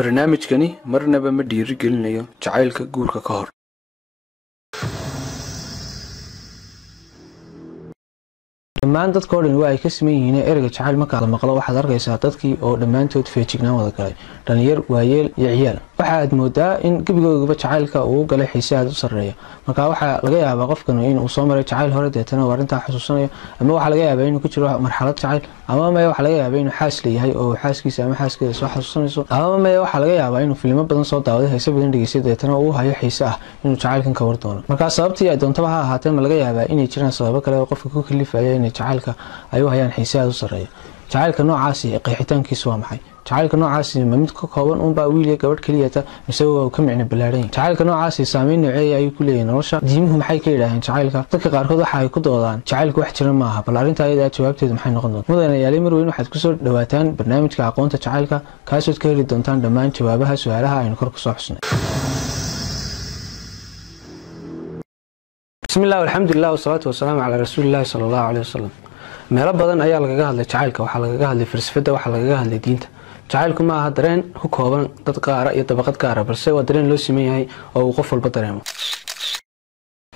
barnaamijkani marnaba ma dhiirigelinayo jacaylka guurka ka hor. dhammaan dadka oo dhan waa ay ka siman yihiin ereyga jacayl marka la maqlo waxaad arkaysaa dadkii oo dhammaantood feejignaan wada galay dhalinyar waayeel iyo ciyaal waxaad moodaa in gebigoodaba jacaylka uu galay xiise aad u sarreeya marka waxaa laga yaabaa qofkan inuu soo maray jacayl hore deetana uu arrintaa xusuusanayo ama waxaa laga yaabaa inuu ku jiro marxalad jacayl ama maya waxaa laga yaabaa inuu xaas leeyahay oo xaaskiisa ama xaaskeeda soo xasuusanayso ama maya waxaa laga yaabaa inuu filimo badan soo daawaday heese badan dhegeystay deetana uu hayo xiise ah inuu jacaylkan ka war doono marka sababtii ay doontaba ha ahaatee ma laga yaabaa inay jiraan sababo kale oo qofka ku kalifaya inay jacaylka ay u hayaan xiise aad u sarreeya jacaylka noocaasi qeexitaankiisu waa maxay jacaylka noocaasi ma mid ka kooban unbaa wiil iyo gabadh keliyata mise waa uu ka micno ballaaran yahay jacaylka noocaasi saameyn nooceeya ayuu ku leeyahay nolosha diimuhu maxay ka yidhaaheen jacaylka dadka qaarkood waxa ay ku doodaan jacaylku wax jira maaha bal arrintaa iyada jawaabteedu maxay noqon doontaa mudanayaal mar weyn waxaad kusoo dhawaataan barnaamijka aqoonta jacaylka kaasood ka heli doontaan dhammaan jawaabaha su-aalaha aynu kor kusoo xusnay bismillaah alxamdulilah wasalaatu wasalaamu calaa rasuulillahi sala allahu caleyhi wasalam meelo badan ayaa lagaga hadlay jacaylka waxaa lagaga hadlay falsafada waxaa lagaga hadlay diinta jacaylku ma aha dareen ku kooban dad qaara iyo dabaqad gaara balse waa dareen loo siman yahay oo uu qof walba dareemo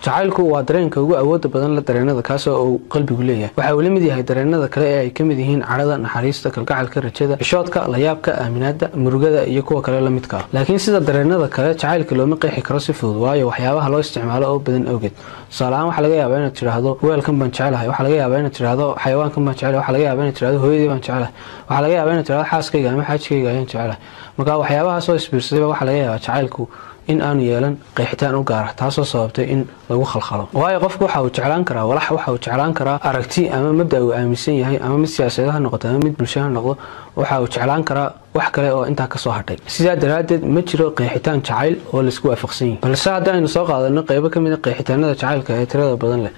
jacaylku waa dareenka ugu awooda badan la dareenada kaasoo uu qalbigu leeyahay waxa uu la mid yahay dareenada kale ee ay ka mid yihiin cadhada naxariista kalgacalka rajada xishoodka layaabka aaminaada murugada iyo kuwa kale la midka ah laakiin sida dareenada kale jacaylka looma qeexi karo si fudud waayo waxyaabaha loo isticmaalo oo badan awgeed tusaale ahaan waxaa laga yaabaa inaad tidhaahdo weelkan baan jecelahay waxaa laga yaabaa inaad tidhaahdo xayawaankan baan jecelahay waxaa laga yaabaa inaad tidhaahdo hooyadii baan jecelahay waxaa laga yaabaa inaad tidhaahdo xaaskayga ama xaajkayga ayaan jecelahay marka waxyaabahaas oo isbiirsadayba waxaa laga yaabaa jacaylku in aanu yeelan qeexitaan u gaara taasoo sababtay in lagu khalkhalo waayo qofku waxa uu jeclaan karaa walax waxa uu jeclaan karaa aragti ama mabda uu aaminsan yahay ama mid siyaasadeed ha noqoto ama mid bulsho ha noqdo waxa uu jeclaan karaa wax kale oo intaa ka soo hadhay sidaa daraaddeed ma jiro qeexitaan jacayl oo laisku waafaqsan yahay balse haddaynu soo qaadano qaybo ka mid a qeexitaanada jacaylka ee tirada badan leh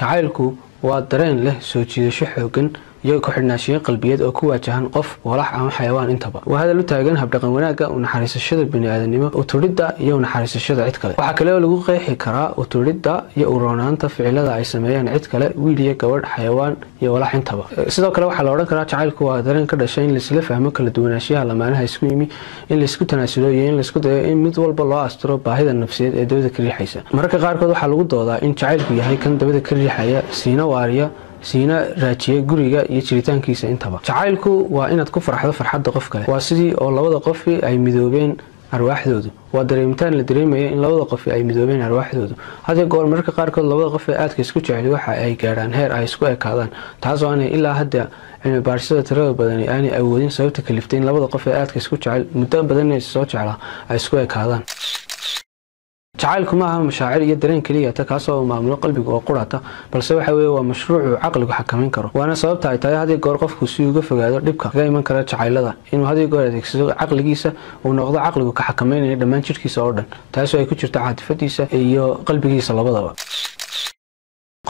jacaylku waa dareen leh soo jiidasho xoogan iyo ku xidhnaashiyo qalbiyeed oo ku waajahan qof walax ama xayawaan intaba waa hadal u taagan habdhaqan wanaagga u naxariisashada bini'aadanimo u turidda iyo u naxariisashada cid kale waxaa kale oo lagu qeexi karaa u turidda iyo u roonaanta ficilada ay sameeyaan cid kale wiil iyo gabadh xayawaan iyo walax intaba sidoo kale waxaa la odhan karaa jacaylku waa dareen ka dhashay in laisla fahmo kala duwanaanshiyaha lamaanaha isku yimi in laisku tanaasulo iyo in laisku dayo in mid walba loo astiro baahida nafsiyeed ee dabada ka riixaysa mararka qaarkood waxaa lagu doodaa in jacaylku yahay kan dabada ka riixaya siina waariya siina raajiya guriga iyo jiritaankiisa intaba jacaylku waa inaad ku farxdo farxadda qof kale waa sidii oo labada qofi ay midoobeen arwaaxdoodu waa dareemitaan la dareemaya in labada qofi ay midoobeen arwaaxdoodu hadii goor mararka qaarkood labada qof ee aadka isku jeceli waxa ay gaadhaan heer ay isku ekaadaan taasoo aanay ilaa hadda cilmi baarisada tirada badani aanay awoodin sababta kaliftay in labada qof ee aadka isku jecel muddo badan soo jeclaa ay isku ekaadaan jacaylku ma aha mashaacir iyo dareen keliya ta kaasoo maamulo qalbiga oo qurata balse waxa weeye waa mashruucu caqligu xakameyn karo waana sababta ay tahay hadii goor qofku si uga fogaado dhibka kaga iman kara jacaylada inuu hadii goor adeegsado caqligiisa uu noqdo caqligu ka xakameynaya dhammaan jirkiisa oo dhan taasoo ay ku jirto caatifadiisa iyo qalbigiisa labadaba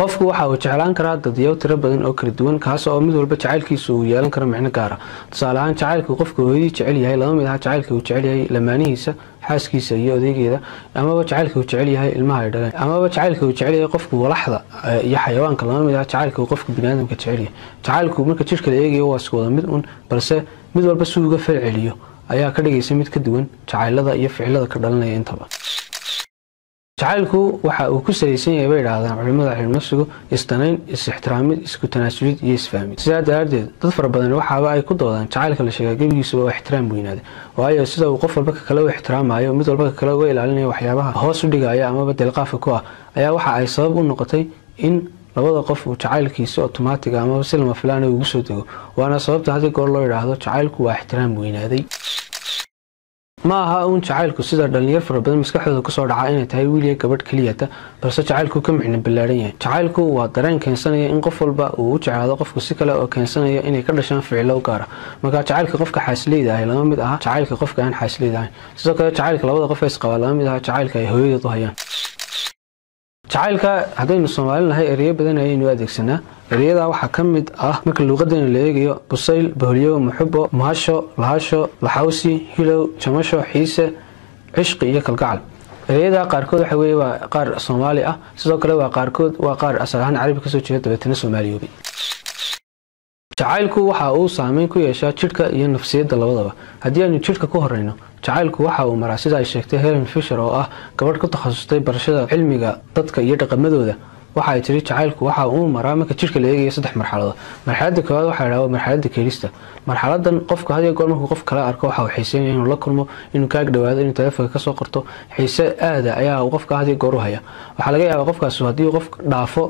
qofku waxa uu jeclaan karaa dadyaw tiro badan oo kala duwan kaas oo mid walba jacaylkiisu uu yeelan karo micno gaara tusaale ahaan jacaylku qofku hooyadii jecel yahay lama mid aha jacaylka uu jecel yahay lamaanihiisa xaaskiisa iyo odaygeeda amaba jacaylka uu jecel yahay ilmaha ay dhaleen amaba jacaylka uu jecel yahay qofku walaxda iyo xayawaanka lama mid aha jacaylka uu qofku biniaadamka jecel yahay jacaylku marka jirka la eegayo waa isku wada mid un balse mid walba si uga falceliyo ayaa ka dhigaysa mid ka duwan jacaylada iyo ficilada ka dhalanaya intaba jacaylku waxa uu ku salaysan yahay bay yidhaahdaan culimada cilmasigu isdanayn is-ixtiraamid isku tanaasulid iyo isfahmid sidaa daraaddeed dad fara badan waxaaba ay ku doodaan jacaylka la sheegaa gebigiisuba waa ixtiraam weynaaday waayo sida uu qof walba ka kale u ixtiraamayo mid walba ka kale uga ilaalinayo waxyaabaha hoos u dhigaya amaba delqaafka ku ah ayaa waxa ay sabab u noqotay in labada qof uu jacaylkiisa otomaatiga amaba si lama filaan ugu soo dego waana sababta hadii goor loo yidhaahdo jacaylku waa ixtiraam weynaaday ma aha uun jacaylku sida dhalinyar fara badan maskaxdooda kusoo dhaca inay tahay wiil iyo gabadh keliyata balse jacaylku ka micno ballaaran yahay jacaylku waa dareen keensanaya in qof walba uu u jeclaado qofku si kale oo keensanaya inay ka dhashaan ficilo u gaara marka jacaylka qofka xaasileyda ahi lama mid aha jacaylka qofka aan xaasileyda ahayn sidoo kale jacaylka labada qof ee isqabaa lama mid aha jacaylka ay hooyadood u hayaan jacaylka haddaynu Soomaali nahay ereyo badan ayaynu adeegsanaa ereyada waxaa ka mid ah marka luqadeena la eegayo busayl bahliyo muxubbo mahasho lahasho laxawsi hilow jamasho xiise cishqi iyo kalgacal ereyada qaarkood waxa weeye waa qaar Soomaali ah sidoo kale waa qaar asal ahaan Carabi ka soo jeeda dabeetana Soomaaliyoobay jacaylku waxa uu saameyn ku yeeshaa jidhka iyo nafsiyadda labadaba haddii aynu jidhka ku horeyno jacaylku waxa uu maraa sida ay sheegtay Helen Fisher oo ah gabadh ku takhasustay barashada cilmiga dadka iyo dhaqamadooda. waxa ay tiri jacaylku waxa uu maraa marka jirka la eegayo 3 marxaladood. marxaladda koowaad waxa la yiraahdaa marxaladda keelista. marxaladan qofka hadiyo goor markuu qof kale arko waxa uu xiiseeyaa inuu la kulmo, inuu kaag dhawaado, inuu telefoonka ka soo qorto. xiise aad ayaa qofka hadiyo goor u haya. waxa laga yaabaa qofkaas haddii qof dhaafo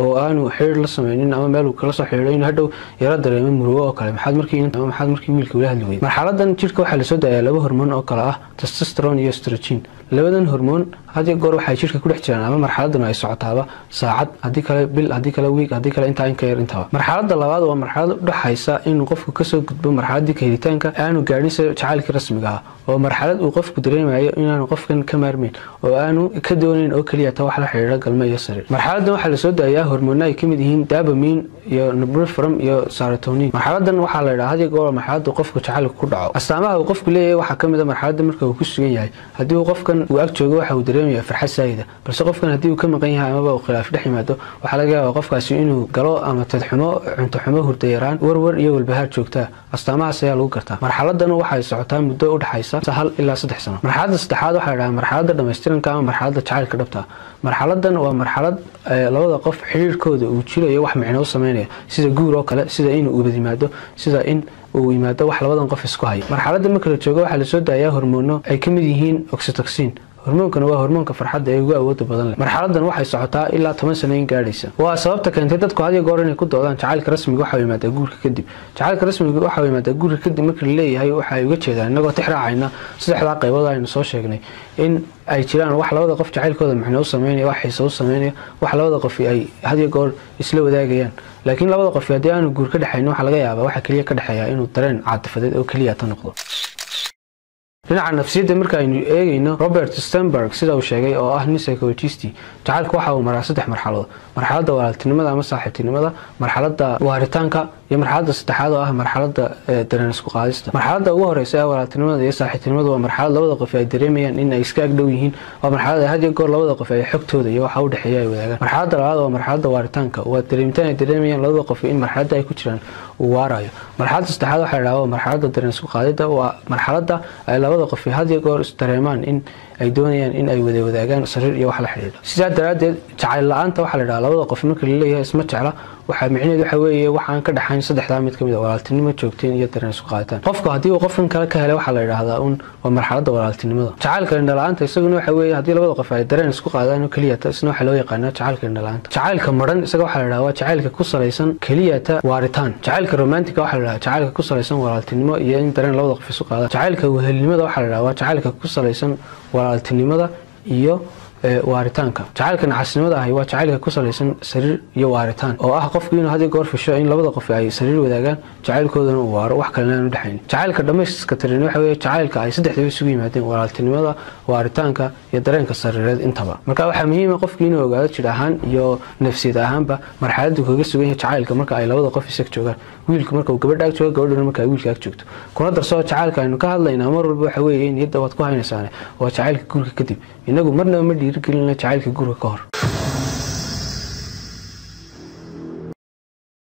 oo aanu xiriir la sameeynin ama meel uu kala soo xiriiro in hadhow yara dareemo murugo oo kale maxaad markii wiilka ula hadli weeyay. marxaladan jirka waxa la soo daayaa 2 hormoon oo kala ah testosterone iyo estrogen. labadan hormoon hadii goor waxay jirka ku dhex jiraan ama marxaladan ay socotaaba saacad, hadii kale bil, hadii kale week, hadii kale inta ka yar intaba. marxaladda labaad waa marxalad u dhaxaysa in qofku ka soo gudbo marxaladii keelitaanka aanu gaadhin jacaylka rasmiga ah oo marxalad uu qofku dareemayo inaanu qofkan ka maarmin oo aanu ka doonayn oo kaliya ta wax la xiriira galmo iyo sariir. marxaladan waxa la soo daayaa hormoonada ay kamid yihiin dopamine iyo norepinephrine iyo serotonin. marxaladan waxa la yiraahdaa hadii goor marxaladda qofku jacaylku ku dhaco. astaamaha uu qofku leeyahay waxa kamid ah marxaladda marka uu ku sugan yahay. hadii uu qofkan uu ag joogo waxa uu dareemayaa farxad saayida, balse qofkan hadii uu ka maqan yahay ama uu khilaaf dhex yimaado waxa laga yaabaa qofkaasi inuu galo ama tadxumo, cunto xumo, hurdo yaraan, warwar iyo walbahaar joogta. astaamahaas ayaa lagu gartaa. marxaladan waxay socotaa muddo u dhaxaysa 1 ilaa 3 sano. marxaladda saddexaad waxa la yiraahdaa marxaladda dhameystiranka ama marxaladda jacaylka dhabta. marxaladan waa marxalad labada qof xiriirkooda uu jirayo wax macno u sameeynaya sida guur oo kale, sida in uu yimaado, sida in uu yimaado wax labadan qof isku hay. marxaladda marka la joogo waxa la soo daayaa hormoono ay kamid yihiin oxytocin. hormoonkan waa hormoonka farxadda ee ugu awoodda badan leh. marxaladan waxay socotaa ilaa 10 sano in gaadhaysa. waa sababta keentay dadku hadiyo goor inay ku doodaan jacaylka rasmiga waxa uu yimaadaa guurka kadib. jacaylka rasmiga waxa uu yimaadaa guurka kadib marka la leeyahay waxa ay uga jeedaan inagoo tixraacayna 3 qaybood aynu soo sheegnay in ay jiraan wax labada qof jacaylkooda macno u sameeynaya, wax xiiso u sameeynaya, wax labada qof ay hadiyo goor isla wadaagayaan. laakiin labada qof haddii aanu guur ka dhaxayn waxa laga yaabaa waxa kaliya ka dhaxeeya inuu dareen caatifadeed oo kaliya ta noqdo. dhinaca nafsiyadda marka aynu eegayno Robert Sternberg sida uu sheegay oo ah nin psychologist, jacaylku waxa uu maraa 3 marxaladood. marxaladda walaaltinimada ama saaxiibtinimada, marxaladda waaritaanka iyo marxaladda saddexaad oo ah marxaladda dareen isku qaadista. marxaladda ugu horeysa ee walaaltinimada iyo saaxiibtinimada waa marxalad labada qof ay dareemayaan in ay iska agdhow yihiin. waa marxalad ay hadiyo goor labada qof ay xogtooda iyo waxa u dhaxeeya ay wadaagaan. marxaladda labaad waa marxaladda waaritaanka. waa dareemitaan ay dareemayaan labada qof in marxaladda ay ku jiraan uu waarayo. marxaladda saddexaad waxa la yiraahdaa marxaladda dareen isku qaadida. waa marxaladda ay labada qof hadiyo goor is dareemaan in ay doonayaan in ay wadaagaan sariir iyo wax la xiriira. sidaa daraadeed jacayl la'aanta waxa la yiraahdaa labada qof marka la leeyahay isma jecla waxa micnaheedu waxa weeye waxaan ka dhaxayn saddexda mid kamid ah walaaltinimo, joogteen iyo dareen isku qaaditaan. qofku hadii uu qofkan kale ka helay waxa la yiraahdaa waa marxaladda walaaltinimada. jacaylka indhala'aanta isaguna waxa weeye hadii labada qof ay dareen isku qaadaan oo kaliya ta isna waxa loo yaqaanaa jacaylka indhala'aanta. jacaylka maran isaga waxa la yiraahdaa waa jacaylka ku saleysan kaliya ta waaritaan. jacaylka romantic waxa la yiraahdaa jacaylka ku saleysan walaaltinimo iyo in dareen labada qof isku qaadaan. jacaylka wehelnimada waxa la yiraahdaa waa jacaylka ku saleysan walaaltinimada iyo waaritaanka. jacaylka nacasnimada ahi waa jacaylka ku saleysan sariir iyo waaritaan oo ah qofku inuu hadiyo goor fisho in labada qof ay sariir wadaagaan, jacaylkoodana uu waaro, wax kale aan u dhaxayn. jacaylka dhameystiska tirin waxa weeye jacaylka ay saddexdaba isugu yimaadeen walaaltinimada, waaritaanka iyo dareenka sariireed intaba. marka waxa muhiim ah qofku inuu ogaado jir ahaan iyo nafsiyad ahaanba marxaladdu kaga sugan yahay jacaylka marka ay labada qof isag joogaan. wiilku marka uu gabadha ag joogo, gabadhuna marka ay wiilka ag joogto. kuna darso jacaylka aynu ka hadlaynaa mar walba waxa weeye niyadda waad ku haynaysaan waa jacaylka guurka kadib. inagu marnaba ma dhiirigelina jacaylka guurka ka hor.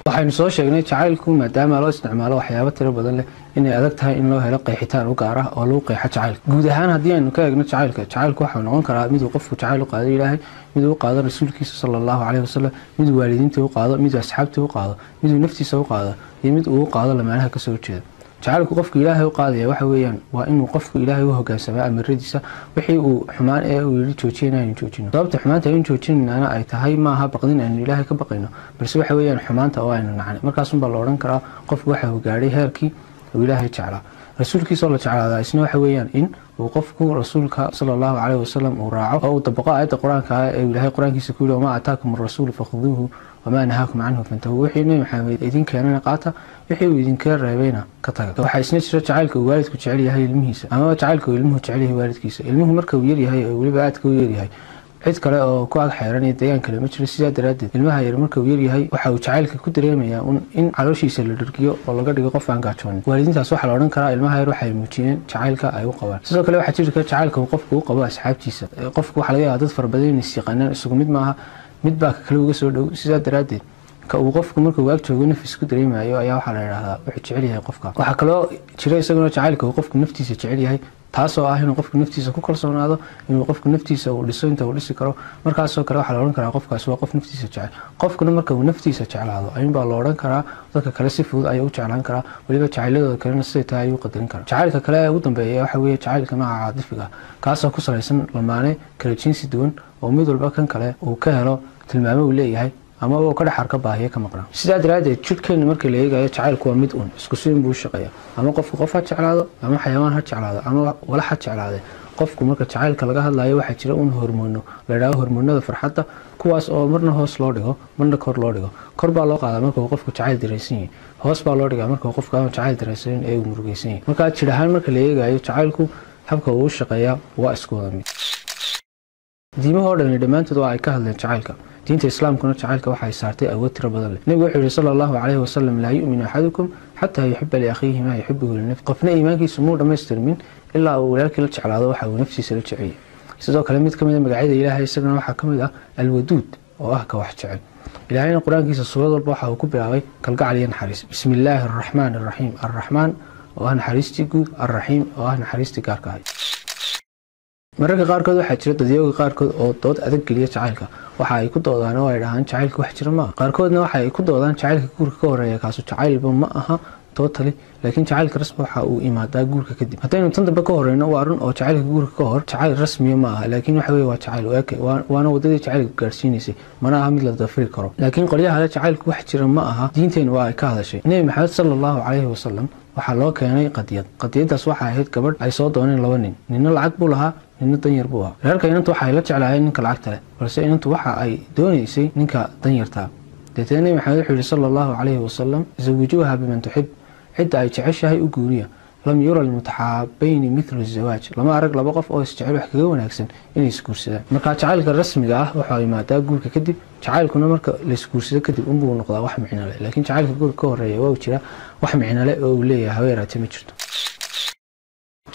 waxaynu soo sheegnay jacaylku maadaama loo isticmaalo waxyaabo tiro badan leh inay adag tahay in loo helo qeexitaan u gaar ah oo lagu qeexo jacaylka. guud ahaan haddii aynu ka eegno jacaylku waxa uu noqon karaa mid uu qofku jacayl u qaado Ilaahay, mid uu qaado rasuulkiisa sallallahu alayhi wasallam, mid uu waalidiinta u qaado, mid uu asxaabta u qaado, mid uu naftiisa u qaado iyo mid uu qaado lamaanaha ka soo jeeda. jacaylku qofku Ilaahay u qaadaya waxa weeyaan waa inuu qofku Ilaahay u hoggaansamaa amaradiisa wixii uu xumaan ee uu yiri joojinayaan joojino. sababta xumaanta aynu joojinayna ay tahay maaha baqdin aynu Ilaahay ka baqayno, balse waxa weeyaan xumaanta oo aynu nacay. markaas baa la oran karaa qofku waxa uu gaaray heerkii uu Ilaahay jeclaa. rasuulkiisa la jeclaada isna waxa weeyaan in uu qofku rasuulka sallallahu alayhi wasallam uu raaco oo uu dabaqo aayadda quraanka ee Ilaahay quraankiisa ku yiri ma ataakum ar-rasuul fakhuduhu wama nahakum anhu fantahu. wixii Nabi Maxamed idin keenana qaata, wixii uu idin ka reebayna ka taga. waxa isna jira jacaylka uu waalidku jecel yahay ilmihiisa ama jacaylka uu ilmuhu jecel yahay waalidkiisa. ilmuhu marka uu yar yahay oo waliba aadka u yar yahay cid kale oo ku ag xeeran iyo deegaan kale ma jiro. sidaa daraadeed ilmaha yar marka uu yar yahay waxa uu jacaylka ku dareemayaa in calooshiisa la dhirgiyo oo laga dhigo qof aan gaajoonin. waalidiintaas waxa la oran karaa ilmaha yar waxay muujiyeen jacaylka ay u qabaan. sidoo kale waxa jira jacaylka uu qofku u qabo asxaabtiisa. qofku waxa laga yaabaa dad farbadeen inay yaqaanaan isugu mid maaha, mid baa kale uga soo dhow. sidaa daraadeed ka uu qofku marka uu ag joogo nafis ku dareemayo ayaa waxa la yiraahdaa wuxuu jecel yahay qofka. waxa kale oo jira isaguna jacaylka uu qofku naftiisa jecel yahay taasoo ah inuu qofku naftiisa ku kalsoonaado, inuu qofku naftiisa uu dhiso inta uu dhisi karo. markaasoo kale waxaa la odhan karaa qofkaas waa qof naftiisa jecel. qofkuna marka uu naftiisa jeclaado ayuunbaa la odhan karaa dadka kale si fudud ayuu u jeclaan karaa, weliba jacayladooda kalena siday tahay ayuu qadarin karaa. jacaylka kale ee ugu dambeeya waxa weeye jacaylka nooca caadifiga kaasoo ku salaysan lamaane kala jinsi duwan oo mid walba kan kale uu ka helo tilmaamo uu leeyahay ama uu ka dhaxar ka baahiyo ka maqnaa. sidaa daraadeed jidhkeena marka la eegayo jacaylku waa mid uun isku siin buu shaqeeya, ama qofku qof ha jeclaado ama xayawaan ha jeclaado ama walax ha jeclaade. qofku marka jacaylka laga hadlayo waxaa jira un hormoono la yidhahdo hormoonada farxadda, kuwaas oo marna hoos loo dhigo marna kor loo dhigo. kor baa loo qaadaa marka uu qofku jacayl dareensan yahay, hoos baa loo dhigaa marka uu qofku aan jacayl dareensanin ee uu murugaysan yahay. marka jir ahaan marka la eegayo jacaylku habka uu u shaqeeyaa waa isku wada mid. diimahoo dhani dhammaantood waa ay ka hadleen jacaylka. diinta islaamkuna jacaylka waxa ay saartay awood tiro badan leh. nebigu wuxuu yihi sala allahu calayhi wasalam laa yu'minu axadukum xataa yuxiba liakhiihi maa yuxibuhu linafsi. qofna iimaankiisu muu dhammaystirmin ilaa uu walaalkii la jeclaado waxa uu naftiisa la jeceyay. sidoo kale mid ka mid a magacyada ilaahay isagana waxaa ka mid ah alwaduud oo ah ka wax jecel. ilaahayna qur-aankiisa suurad walba waxa uu ku bilaabay kalgacal iyo naxariis. bismi illaahi araxmaani araxiim. arraxmaan oo ah naxariistii guud, arraxiim oo ah naxariistii gaarka ahay. mararka qaarkood waxaa jira dadyooga qaarkood oo dood adag geliya jacaylka. waxa ay ku doodaan oo ay dhahaan jacaylka wax jira maaha. qaarkoodna waxa ay ku doodaan jacaylka guurka ka horeeya kaasu jacaylba ma aha totally, laakiin jacaylka rasmi waxa uu imaadaa guurka kadib. haddaynu tan dambe ka horeyno waa run oo jacaylka guurka ka hor jacayl rasmiya ma aha, laakiin waxa weye waa jacayl waake waana wadadii jacaylka gaarsiinaysay, mana aha mid la dafiri karo. laakiin qolyaha le jacaylku wax jira ma aha diinteena waa ay ka hadashay. nebi maxamed sala allahu calayhi wasalam waxaa loo keenay qadiyadaas waxay ahayd gabadh ay soo dooneen laba nin, nina lacag buu lahaa nina danyar buu ahaa. reerka inantu waxay la jeclaayeen ninka lacagta leh, balse inantu waxa ay doonaysay ninka danyartaa. deetana nebi maxamed wuxuu yihi sala allahu calayhi wasalam zawijuuha biman tuxib, cidda ay jeceshahay u guuriya. lam yura almutaxaabayni mithlu zawaaj, lama arag laba qof oo isjecel wax kaga wanaagsan inay isguursadaan. marka jacaylka rasmiga ah waxaa imaadaa guurka kadib. jacaylkuna marka laisguursado kadib unbuu noqdaa wax micno leh, laakiin jacaylka guurka ka horeeya waa jira wax micno leh oo uu leeyahay haweeraate ma jirto.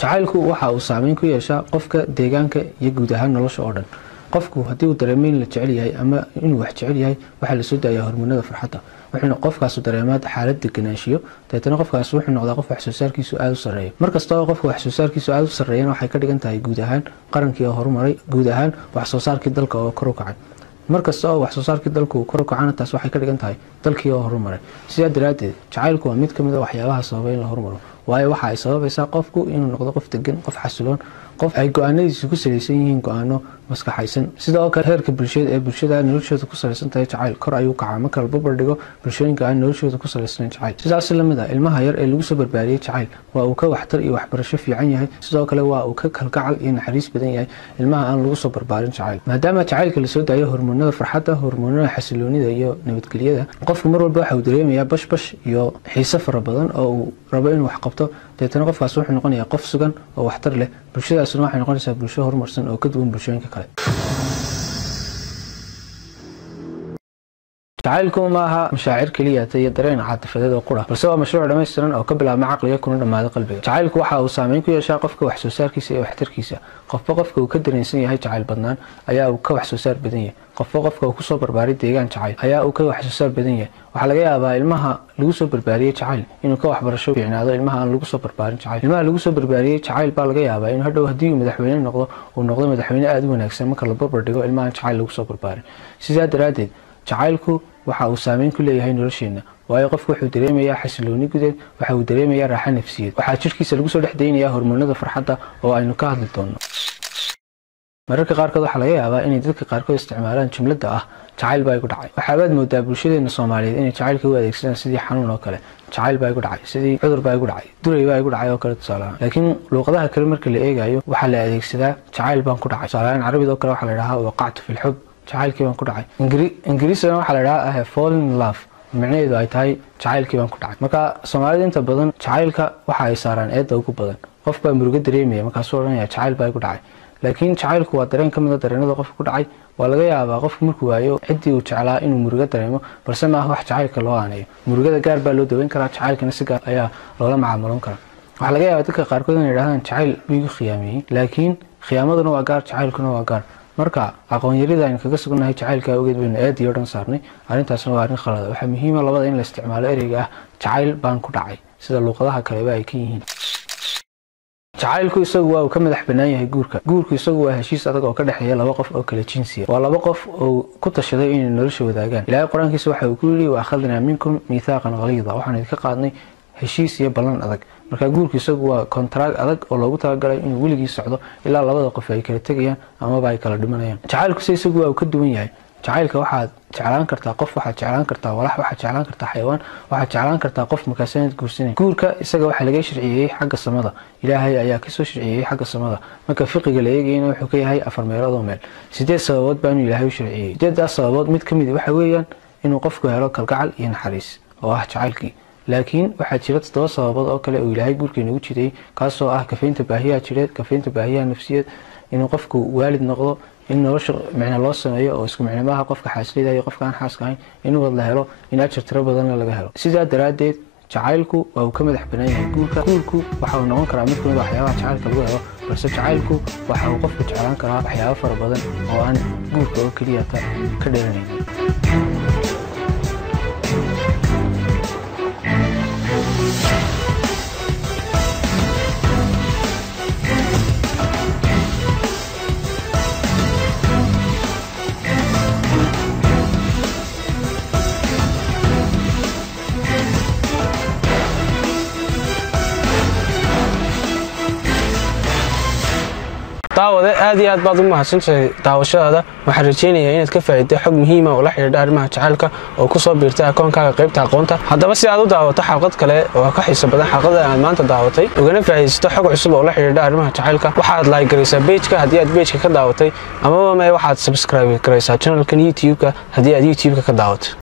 jacaylku waxa uu saameyn ku yeeshaa qofka, deegaanka iyo guud ahaan nolosha oo dhan. qofku haddii uu dareemo in la jecel yahay ama inuu wax jecel yahay waxaa lasoo daayaa hormoonada farxadda, wuxuuna qofkaasu dareemaad xaalad deganaanshiyo. deetana qofkaas wuxuu noqdaa qof wax soo saarkiisu aada u sarreeya. markasta oo qofka wax soo saarkiisu aada u sarreeyana waxay ka dhigan tahay guud ahaan qarankii oo horumaray, guud ahaan wax soo saarkii dalka oo kor u kacay. markasta oo wax soo saarkii dalku uu kor u kacana taas waxay ka dhigan tahay dalkii oo horumaray. sidaa daraadeed jacaylku waa mid ka mid a waxyaabaha sababa in la horumaro, waayo waxa ay sababaysaa qofku inuu noqdo qof degan, qof xasiloon, qof ay go-aanadiisu ku salaysan yihiin go-aano maskaxaysan. sidoo kale heerka bulshada ee bulshada noloshooda ku salaysan tahay jacayl kor ayuu kacaa marka la barbar dhigo bulshooyinka aan noloshooda ku salaysnayn jacayl. sidaas lamid ah ilmaha yar ee lagu soo barbaariyey jacayl waa uu ka waxtar iyo waxbarasho fiican yahay, sidoo kale waa uu ka kalgacal iyo naxariis badan yahay ilmaha aan lagu soo barbaarin jacayl. maadaama jacaylka lasoo daayo hormoonada farxadda, hormoonada xasiloonida iyo nabadgelyada, qofku mar walba waxa uu dareemayaa bashbash iyo xiise fara badan oo uu rabo inuu wax qabto. deetana qofkaas wuxuu noqonayaa qof sugan oo waxtar leh. bulshadaasuna waxay noqonaysaa bulsho horumarsan oo ka duwan bulshooyinka kale. jacaylku ma aha mashaacir keliya iyo dareen caatifadeed oo qura, balse waa mashruuc dhammaystiran oo ka bilaabma caqliga kuna dhammaada qalbiga. jacaylku waxa uu saameyn ku yeeshaa qofka wax soo saarkiisa iyo waxtarkiisa. qofka uu ka dareensan yahay jacayl badnaan ayaa uu ka wax soo saar badan yahay. qofka uu kusoo barbaaray deegaan jacayl ayaa uu ka wax soo saar badan yahay. waxaa laga yaabaa ilmaha lagu soo barbaariyey jacayl inuu ka waxbarasho fiicnaado ilmaha aan lagu soo barbaarin jacayl. ilmaha lagu soo barbaariyey jacayl baa laga yaabaa inuu hadhow haddii uu madaxweyne noqdo uu noqdo madaxweyne aada u wanaagsan marka la barbar dhigo ilmahan jacayl lagu soo barbaarin. sidaa daraadeed jacaylku waxa uu saameyn ku leeyahay nolosheena, waayo qofku wuxuu dareemayaa xasilooni gudeed, waxa uu dareemayaa raaxo nafsiyeed. waxaa jirkiisa lagu soo dhex daynayaa hormoonada farxadda oo aynu ka hadli doonno. mararka qaarkood waxaa laga yaabaa inay dadka qaarkood isticmaalaan jumladda ah jacayl baa igu dhacay. waxaabaad moodaa bulshadeena Soomaaliyeed inay jacaylka u adeegsadaan sidii xanuun oo kale. jacayl baa igu dhacay, sidii cudur baa igu dhacay, duray baa igu dhacay oo kale tusaale ahaan. laakiin luuqadaha kale marka la eegayo waxaa la adeegsadaa jacayl baan ku dhacay. tusaale ahaan carabida oo kale waxaa la yidhahaa waqactu fi lxub, jacaylkii baan ku dhacay. ingiriisana waxaa la yidhahaa I have fallen in love, micnaheedu ay tahay jacaylkii baan ku dhacay. marka Soomaalida inta badan jacaylka waxa ay saaraan eedda ugu badan. qof baa murugo dareemaya markaasuu odhanaya jacayl baa igu dhacay. laakiin jacaylku waa dareen ka mid a dareenada qofka ku dhacay. waa laga yaabaa qofku markuu waayo ciddii uu jeclaa inuu murugo dareemo, balse maaha wax jacaylka loo aaneeyo. murugada gaar baa loo daweyn karaa, jacaylkana si gaar ayaa loola macaamulon karaa. waxaa laga yaabaa dadka qaarkood inay yidhahdaan jacayl buu igu khiyaameeyey, laakiin khiyaamaduna waa gaar, jacaylkuna waa gaar. marka aqoon yarida aynu kaga sugannahay jacaylka awgeed baynu eedii oo dhan saarnay. arrintaasna waa arrin khalada. waxaa muhiima labada in la isticmaalo ereyga ah jacayl baan ku dhacay sida luuqadaha kaleba ay ka yihiin. jacaylku isagu waa uu ka madax bannaan yahay guurku isagu waa heshiis adag oo ka dhexeeya laba qof oo kala jinsiya waa laba qof oo ku tashaday inay nolosha wadaagaan ilaahay quraankiisa waxa uu ku yiri wa akhadna minkum mithaqan ghalidha waxaan idinka qaadnay heshiis iyo ballan adag marka guurku isagu waa contract adag oo loogu talagalay inuu weligii socdo ilaa labada qof ay kala tagayaan ama ay kala dhimanayaan jacaylku isagu waa uu ka duwan yahay jacaylka waxaad jeclaan kartaa qof waxaad jeclaan kartaa walax waxaad jeclaan kartaa xayawaan waxaad jeclaan kartaa qof markaasanad guursanay guurka isaga waxa laga sharciyay xagga samada ilaahay ayaa ka soo sharciyay xagga samada marka fiqiga la eegayna wuxuu ka yahay 4 meelood oo meel 8 sababood baan ilaahay u sharciyay 8 sababood mid kamid waxa weeyaan inuu qofku helo kalgacal iyo naxariis oo ah jacaylkii laakiin waxa jira 7 sababood oo kale oo ilaahay guurkeena u jiray kaasoo ah kafaynta baahiyaha jireed kafaynta baahiyaha nafsiyeed inuu qofku waalid noqdo in nolosha macna loo sameeyo oo isku macnaha qofka xaaslida iyo qofka aan xaaska ahayn inuu wada helo in ajir tiro badan laga helo sidaa daraadeed jacaylku waa uu ka madax bannaan yahay guurku waxa uu noqon karaa mid kamid ah waxyaabaha jacaylka lagu helo balse jacaylku waxa uu qofku jeclaan karaa waxyaabo fara badan oo aan guurka oo kaliya ka dheeranaynin daawade aad iyo aad baad u mahadsantahay daawashadaada waxaan rajeynayaa inaad ka faa'iiday xog muhiim ah oo la xiriira arrimaha jacaylka oo ku soo biirtay akoonkaaga qaybta aqoonta haddaba si aad u daawato xalqad kale oo ka xiiso badan xalqada aad maanta daawatay ugana faa'iidaysato xog cusub oo la xiriira arrimaha jacaylka waxaad like garaysaa page-ka haddii aad page-ka ka daawatay ama waxaad subscribe garaysaa channel-kan YouTube-ka haddii aad YouTube-ka ka daawatay